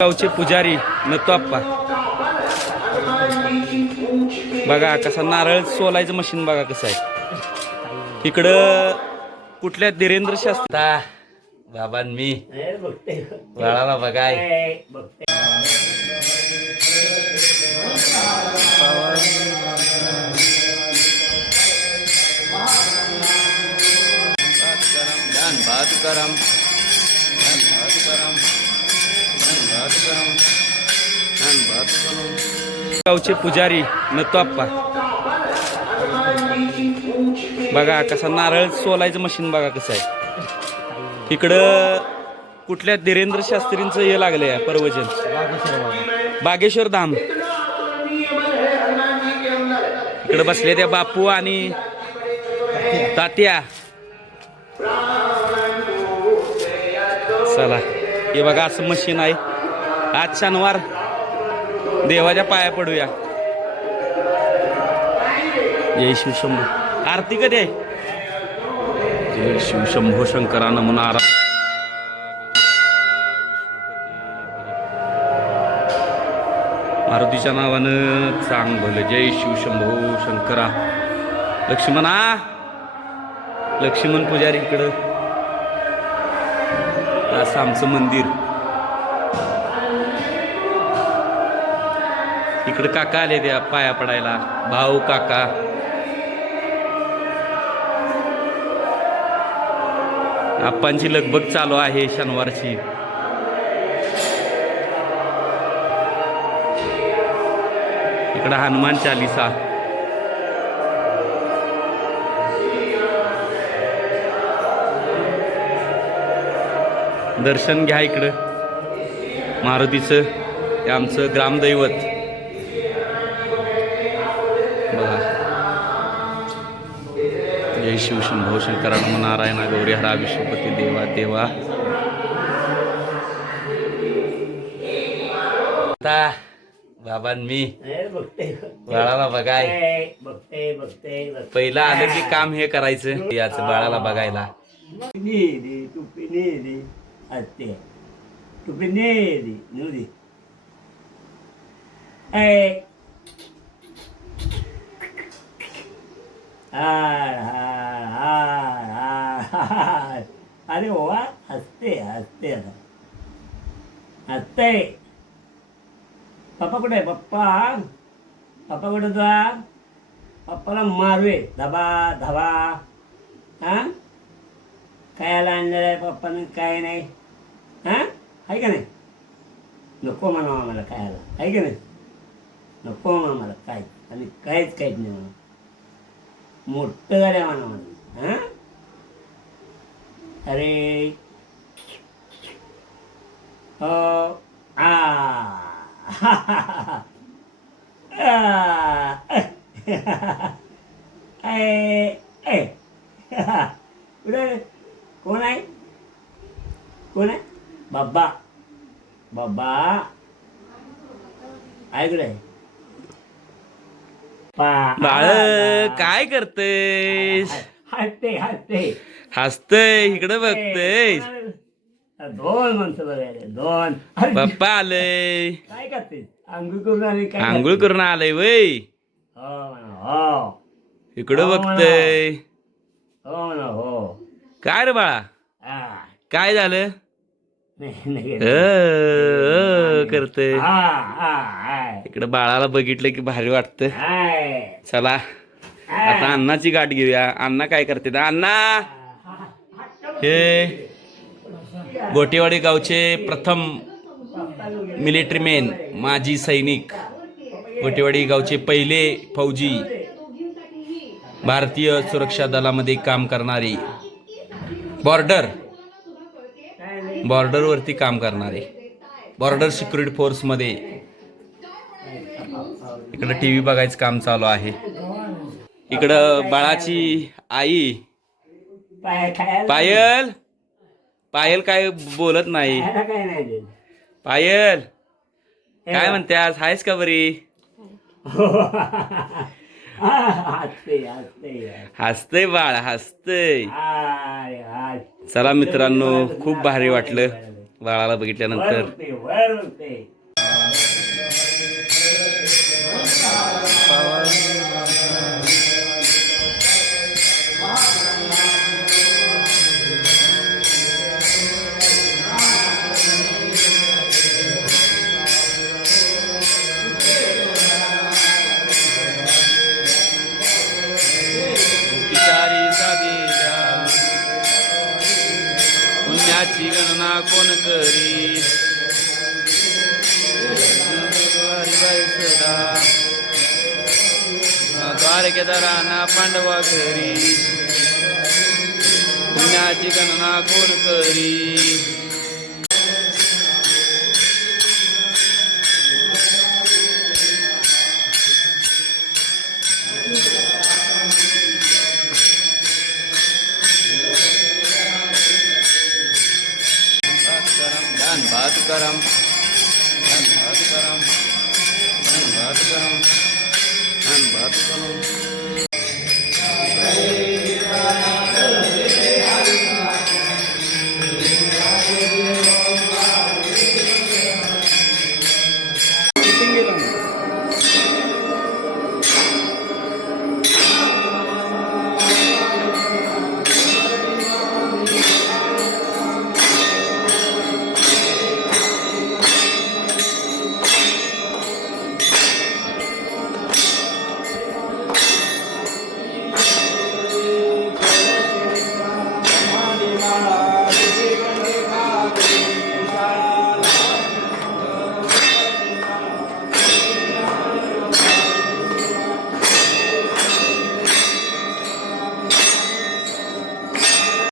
गावचे पुजारी नत्तूआप्पा बघा कसा नारळ सोलायचं मशीन बघा कसं आहे इकडं कुठल्या धीरेंद्र शास्त्री बाबा मी बाळाला बघाय गावचे पुजारी नत्तूआप्पा बघा कसा नारळ सोलायचं मशीन बघा कसं आहे इकडं कुठल्या धीरेंद्र शास्त्रींचं हे लागलंय प्रवचन बागेश्वर धाम इकडे बसले त्या बापू आणि तात्या चला हे बघा असं मशीन आहे आज शनिवार देवाच्या पाया पडूया जय शिवशंभू आरती कधी आहे जय शिवशंभू शंकरा नमो नारायण मारुतीच्या नावानं चांग भलं जय शिवशंभू शंकरा लक्ष्मण पुजारी इकडं असं आमचं मंदिर इकडे काका आले त्या पाया पडायला भाऊ काका आप्पांची लगबग चालू आहे शनिवारची इकडे हनुमान चालीसा दर्शन घ्या इकडं मारुतीचं ते आमचं ग्रामदैवत बघा जय शिवशंभो शंकरा नमो नारायण गौरी हरा विश्वपती देवा देवा बाबा मी बाळाला बघाय पहिला आलं की काम हे करायचं याच बाळाला बघायला अरे वा हसते हसते हसते पप्पा कुठे आहे पप्पा पप्पा कुठे जा पप्पाला मारवे धबा धबा हा कायला आणलेलं आहे पप्पानं काय नाही हा आहे का नाही नको म्हणा आम्हाला खायला आहे का नाही नको म्हणा आम्हाला काय आणि काहीच नाही म्हणा मोठं झालं म्हणा म्हणून हां अरे हो कुठे कोण आहे कोण आहे बाबा बाबा ऐकलं आहे बाळ काय करतेस हसते हसते हसतय इकडे बघतेस दोन माणसं बघायला दोन पप्पा आलंय काय करते आंघोळ करून आले काय आंघोळ करून आलंय वय हो म्हणा हो इकडं बघतय हो म्हणा हो काय रे बाळा काय झालं नाही करतय इकडे बाळाला बघितलं की भारी वाटतं चला आता अण्णाची गाठ घेऊया अण्णा काय करते अण्णा हे गोटेवाडी गावचे प्रथम मिलिटरी मॅन माजी सैनिक गोटेवाडी गावचे पहिले फौजी भारतीय सुरक्षा दलामध्ये काम करणारे बॉर्डरवरती काम करणारे बॉर्डर सिक्युरिटी फोर्समध्ये इकडं टीव्ही बघायचं काम चालू आहे इकडं बाळाची आई पायल पायल काय बोलत नाही पायल काय म्हणते आज आहेस का बरी हसतय बाळ हसतय. चला मित्रांनो, खूप भारी वाटलं. बाळाला वर बघितल्यानंतर उठते, वर उठते. विचारी साधीच्या पुण्याची गणना कोण करी सदा द्वारकेदारांना पांडवा घरी पुण्याची गणना कोण करी